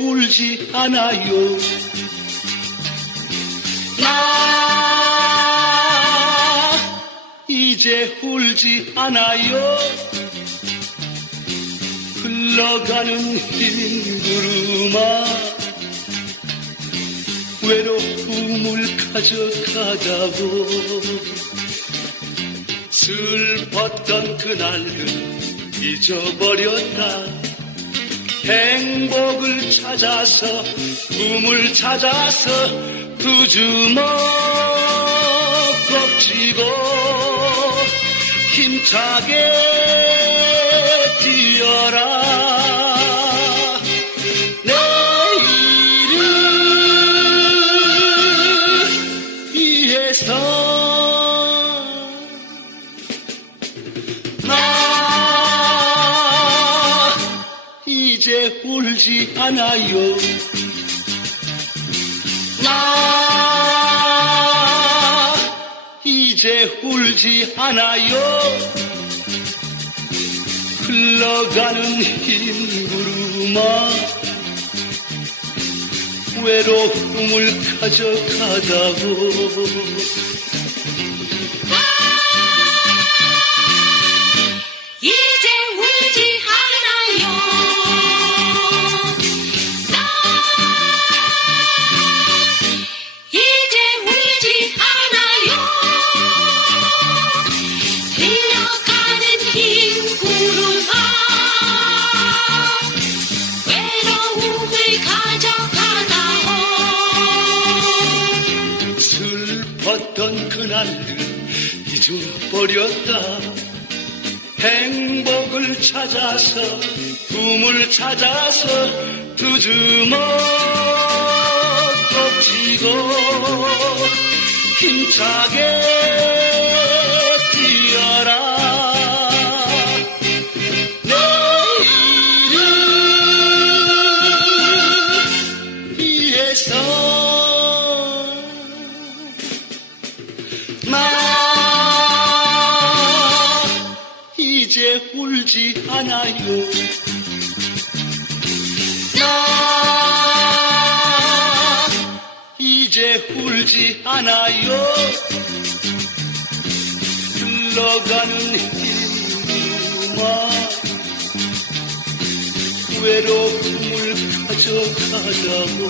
울지 않아요. 나 이제 울지 않아요. 흘러가는 흰 구름아 외로움을 가져가다오 슬펐던 그날을 잊어버렸다 행복을 찾아서 꿈을 찾아서 두 주먹 벅쥐고 힘차게 이제 울지 않아요. 나 이제 울지 않아요. 흘러가는 흰 구름아 외로움을 가져가다오. 이 잊어버렸다. 행복을 찾아서 꿈을 찾아서 두 주먹 덮치고 힘차게 이제 울지 않아요. 나 이제 울지 않아요. 흘러가는 흰구마 외로움을 가져가자고